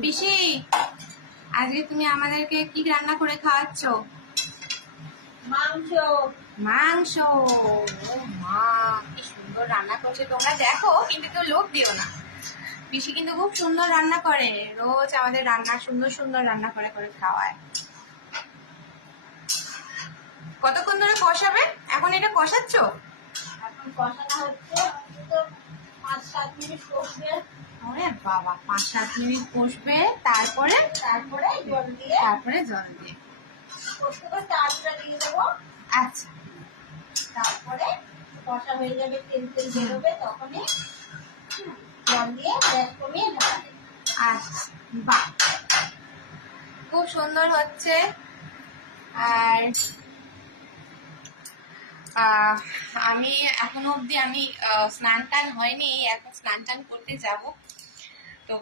পিসি, আজকে তুমি আমাদেরকে কি রান্না করে খাওয়াচ্ছ? মাংস। মাংস। ও মা, কি সুন্দর রান্না করছে, তোমরা দেখো কিন্তু কেউ লোভ দিও না। পিসি কিন্তু খুব সুন্দর রান্না করে, রোজ আমাদের রান্না সুন্দর সুন্দর রান্না করে করে খাওয়ায়। কতক্ষণ ধরে কষাবে? এখন এটা কষাচ্ছ? এখন কষানো হচ্ছে, তো 5-7 মিনিট কষবে। ওরে বাবা, 5-7 মিনিট কষবে, তারপরে জল দিয়ে কষতে কষতে আলুটা দিয়ে দেবো। আচ্ছা, তারপরে কষা হয়ে যাবে, তেল তেল বেরোবে, তখনই জল দিয়ে গ্যাস কমিয়ে ঢাকা দেবে। আচ্ছা, বাহ, খুব সুন্দর হচ্ছে। আর আমি এখনো অবধি স্নান টান হয়নি, এখন স্নান টান করতে যাব। তো